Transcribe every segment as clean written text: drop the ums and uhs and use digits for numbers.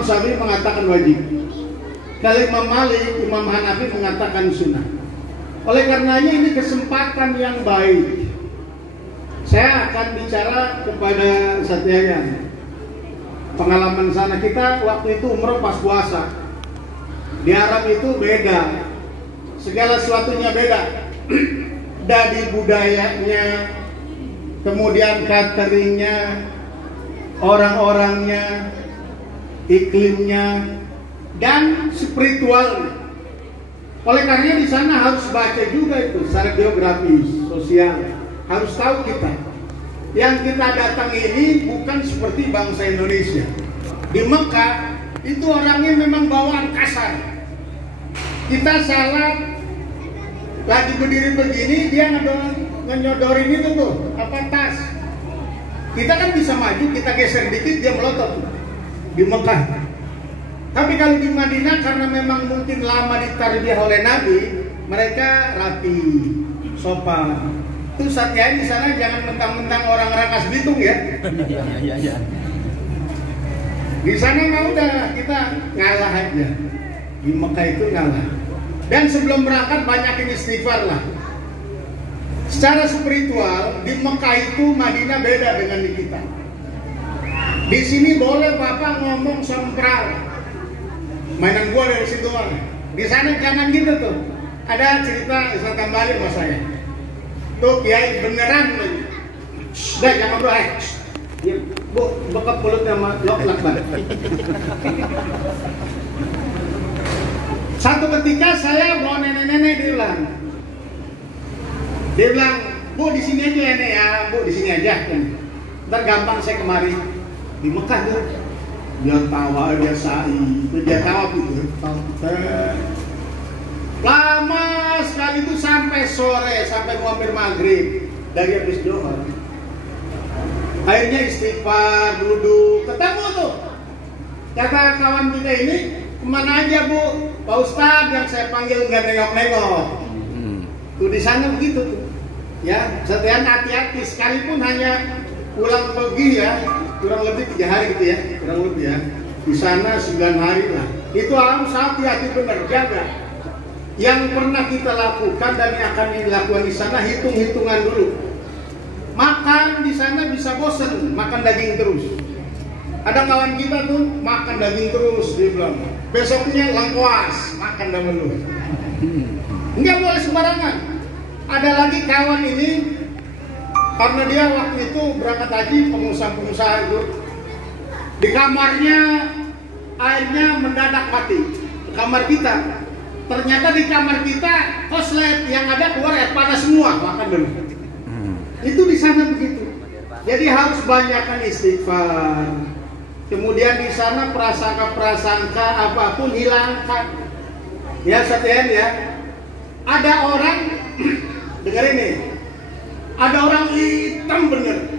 Imam Syafi'i mengatakan wajib. Kalau Imam Malik, Imam Hanafi mengatakan sunnah. Oleh karenanya ini kesempatan yang baik. Saya akan bicara kepada Satyayan. Pengalaman sana kita waktu itu umroh pas puasa. Di Arab itu beda. Segala sesuatunya beda. Dari budayanya, kemudian cateringnya, orang-orangnya, iklimnya, dan spiritualnya. Oleh karena di sana harus baca juga itu secara geografis, sosial, harus tahu kita. Yang kita datang ini bukan seperti bangsa Indonesia. Di Mekah itu orangnya memang bawaan kasar. Kita salah, lagi berdiri begini dia nyodorin itu tuh apa tas. Kita kan bisa maju, kita geser dikit dia melotot di Mekah. Tapi kalau di Madinah karena memang mungkin lama ditarbiyah oleh Nabi, mereka rapi, sopan. Itu Satya di sana jangan mentang-mentang orang Rangkas Bitung ya. Iya. Di sana mah udah kita ngalah aja. Di Mekah itu ngalah. Dan sebelum berangkat banyakin istighfar lah. Secara spiritual di Mekah itu Madinah beda dengan di kita. Di sini boleh Bapak ngomong sompral. Mainan gua dari situ kan. Di sana jangan gitu tuh. Ada cerita Ustaz Kambali sama saya. Tuh kiai beneran lagi. Dah jangan bro, ya, bu, bekap mulutnya sama lok-lak banget. Satu ketika saya bawa nenek-nenek dia bilang, bu di sini aja ya nek ya, bu di sini aja. Ntar gampang saya kemari di Mekah tuh. Dia tawa, dia sa'i, dia tawa gitu. Lama sekali itu sampai sore, sampai hampir maghrib dari habis doa. Akhirnya istighfar, duduk, ketemu tuh. Kata kawan kita ini, kemana aja bu? Pak Ustadz yang saya panggil nggak nengok-nengok. Tuh di sana begitu tuh. Ya, setiap hati-hati sekalipun hanya pulang pergi ya, kurang lebih 3 hari gitu ya, kurang lebih ya. Di sana 9 hari lah. Itu harus hati-hati benar, jaga. Yang pernah kita lakukan dan yang akan dilakukan di sana, hitung-hitungan dulu. Makan di sana bisa bosen, makan daging terus. Ada kawan kita tuh makan daging terus, dia bilang. Besoknya lengkuas, makan dah melu. Enggak boleh sembarangan. Ada lagi kawan ini, karena dia waktu itu berangkat haji, pengusaha-pengusaha itu, di kamarnya airnya mendadak mati. Di kamar kita. Ternyata di kamar kita koslet yang ada keluar air panas semua, makan dulu. Itu di sana begitu. Jadi harus banyakkan istighfar. Kemudian di sana prasangka-prasangka apapun hilangkan. Ya Satyan ya. Ada orang dengar ini. Ada orang hitam bener.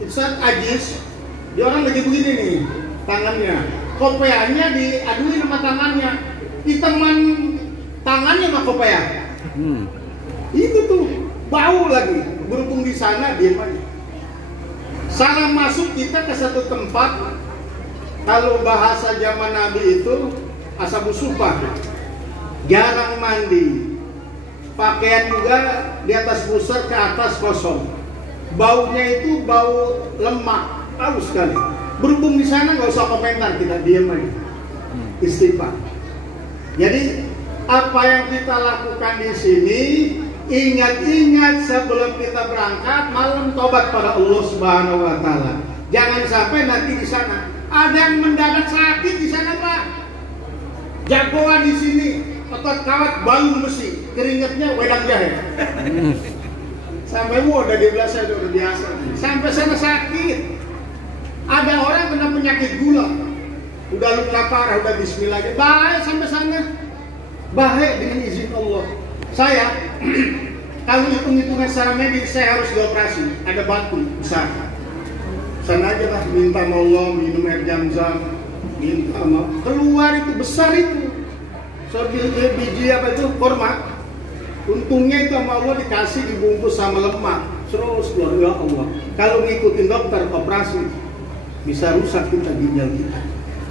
Ustaz Ajis, dia orang lagi begini nih tangannya. Kopiahnya diaduin sama tangannya. Hitaman tangannya sama kopiah. Itu tuh bau lagi. Berhubung di sana diam aja. Salah masuk kita ke satu tempat. Kalau bahasa zaman Nabi itu ashabus sufah, jarang mandi, pakaian juga di atas pusar ke atas kosong, baunya itu bau lemak, bau sekali. Berhubung di sana nggak usah komentar, kita diam aja, istighfar. Jadi apa yang kita lakukan di sini, ingat-ingat sebelum kita berangkat, malam tobat pada Allah Subhanahu Wa Taala. Jangan sampai nanti di sana ada yang mendadak sakit di sana Pak. Jagoan di sini, otot kawat balung besi, keringatnya wedang jahe. Sampai udah di belah saya udah biasa. Sampai sana sakit. Ada orang kena penyakit gula, udah luka parah, udah bismillah aja. Bahaya sampai sana. Bahaya dengan izin Allah. Saya kalau hitung-hitungan secara medis saya harus dioperasi. Ada batu besar. Sana aja lah, minta sama Allah, minum air Zam-Zam, minta sama keluar itu besar itu. Biji apa itu? Korma. Untungnya itu sama Allah dikasih dibungkus sama lemak. Terus keluar, ya Allah. Kalau ngikutin dokter operasi bisa rusak kita ginjal kita.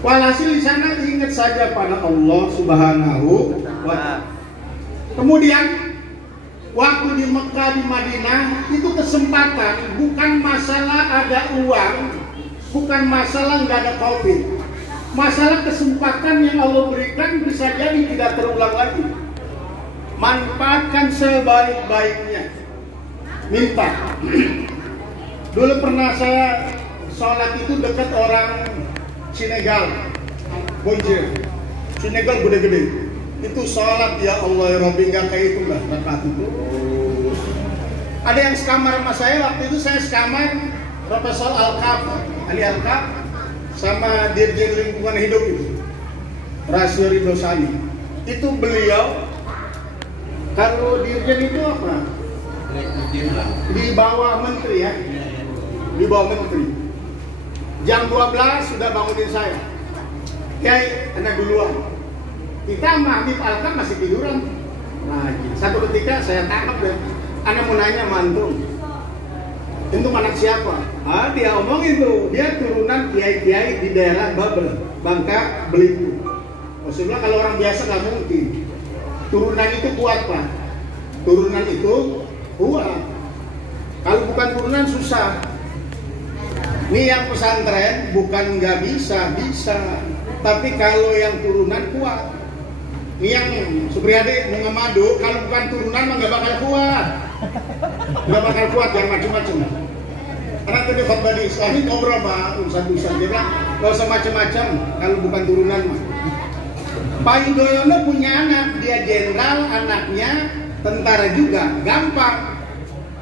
Walhasil di sana ingat saja pada Allah Subhanahu wa Ta'ala. Kemudian waktu di Mekah, di Madinah itu kesempatan, bukan masalah ada uang, bukan masalah nggak ada COVID, masalah kesempatan yang Allah berikan bisa jadi tidak terulang lagi. Manfaatkan sebaik-baiknya. Minta. Dulu pernah saya sholat itu dekat orang Senegal, Bonjour, Senegal gede-gede. Itu sholat ya Allah ya Rabbi, nggak kayak itu lah rakaat itu. Ada yang sekamar sama saya waktu itu, saya sekamar Profesor Ali Alkaf sama Dirjen Lingkungan Hidup itu, Rasio Ridosani. Itu beliau, kalau Dirjen itu apa? Di bawah Menteri ya, di bawah Menteri. Jam 12 sudah bangunin saya. Kiai, anak duluan. Kita sama Habib Alkam masih tiduran. Nah, satu ketika saya tangkap deh. Anak mau nanya mantung. Itu anak siapa? Ah, dia omongin tuh. Dia turunan kiai-kiai di daerah Babel, Bangka Belitung. Maksudnya kalau orang biasa nggak mungkin. Turunan itu kuat Pak. Turunan itu kuat. Kalau bukan turunan susah. Ini yang pesantren bukan nggak bisa, tapi kalau yang turunan kuat. Ini yang Supriyadi Mungamadu, kalau bukan turunan mah nggak bakal kuat, yang macam-macam. Karena tadi khotbah di Islam ini ngobrol sama urusan-urusan dia bilang nggak usah macam-macam kalau bukan turunan mah. Pak Yudhoyono punya anak, dia jenderal, anaknya tentara juga, gampang.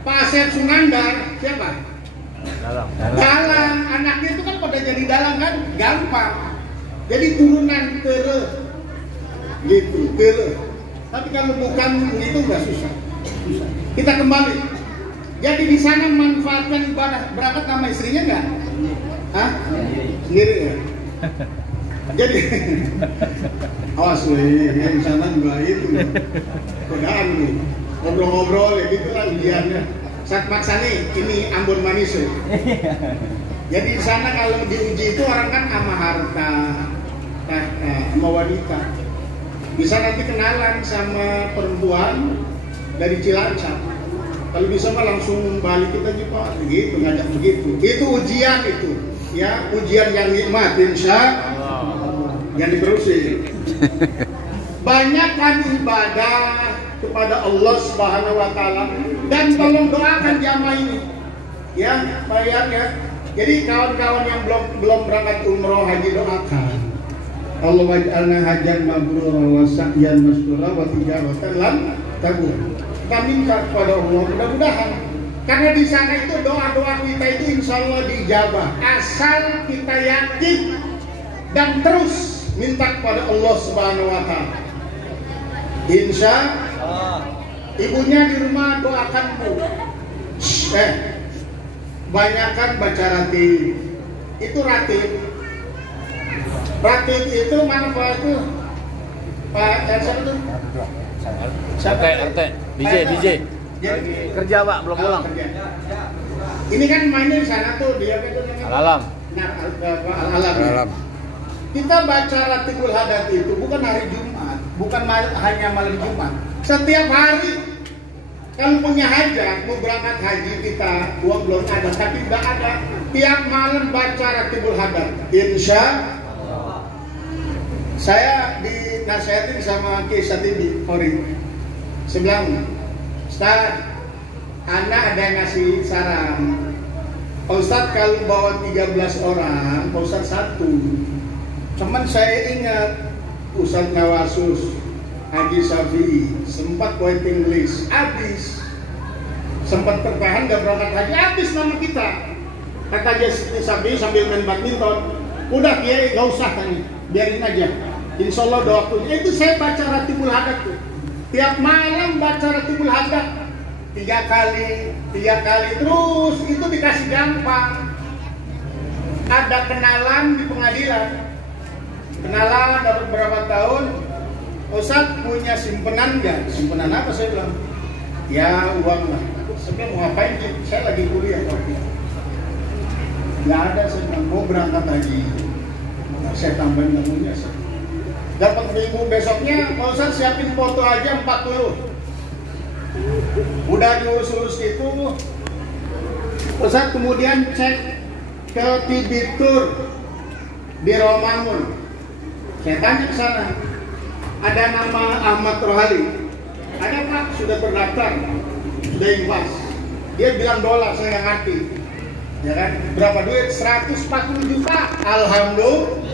Pak Asep Sunandar siapa? Dalang, anaknya itu kan pada jadi dalang kan, gampang. Jadi turunan gitu, tapi kalau bukan itu nggak susah. Kita kembali. Jadi di sana manfaatkan ibadah. Berangkat sama istrinya nggak? Hah? Sendiri ya? Jadi awas weh, di sana juga itu godaan nih. Ngobrol-ngobrol ya gitu lah ujiannya. Saat maksa nih, ini Ambon manis ya. Jadi di sana kalau diuji itu orang kan sama harta, sama wanita. Bisa nanti kenalan sama perempuan dari Cilacap. Kalau bisa mah langsung balik kita juga, begitu ngajak begitu. Itu ujian itu, ya ujian yang nikmat, insya Allah. Yang diterusin. Banyakkan ibadah kepada Allah Subhanahu Wa Taala dan tolong doakan jamaah ini, ya bayar ya. Jadi kawan-kawan yang belum berangkat umroh haji doakan. Allah waj'alna hajan mabrura wa sa'yan masyura wa tijaratan lam tabur. Kita minta kepada Allah mudah-mudahan, karena di sana itu doa-doa kita itu insya Allah dijabah asal kita yakin dan terus minta kepada Allah Subhanahu Wa Taala. Insya Allah. Ibunya di rumah doakan bu. Banyakkan baca ratib. Itu ratib. Ratib itu mana Pak itu? Pak siapa itu? RT, DJ. Kerja Pak, belum pulang. Ini kan mainnya di sana tuh dia itu Al-Alam. Al-Alam. Kita baca Ratibul Hadat itu bukan hari Jumat, bukan hanya malam Jumat. Setiap hari. Kalau punya hajat, mau berangkat haji kita, uang belum ada, tapi udah ada. Tiap malam baca Ratibul Hadat. Insya Allah. Saya dinasihatin sama Kiai Satibi Hori. Sebelah Ustaz, anak ada yang ngasih saran. Pak Ustaz kalau bawa 13 orang, Pak Ustaz satu. Cuman saya ingat Ustaz Nawasus, Haji Syafi'i sempat waiting list, habis. Sempat tertahan gak berangkat haji, habis nama kita. Kata Haji Syafi'i sambil main badminton, udah Kiai gak usah tadi, biarin aja. Insya Allah doa waktunya. Itu saya baca Ratibul Hadat tuh. Tiap malam baca Ratibul Hadat 3 kali terus, itu dikasih gampang. Ada kenalan di pengadilan. Kenalan dapat berapa tahun? Ustaz punya simpenan nggak? Simpenan apa saya bilang? Ya uang lah. Saya bilang mau ngapain? Saya lagi kuliah waktu. Nggak ada, saya bilang mau berangkat haji. Saya tambahin namanya. Dapat minggu besoknya, Pak Ustadz siapin foto aja 40. Udah diurus-urus itu, Ustadz kemudian cek ke Tibitur di Romangun. Saya tanya ke sana, ada nama Ahmad Rohali. Ada Pak, sudah terdaftar, sudah ikhlas. Dia bilang $, saya nggak ngerti. Ya kan? Berapa duit? 140 juta. Alhamdulillah.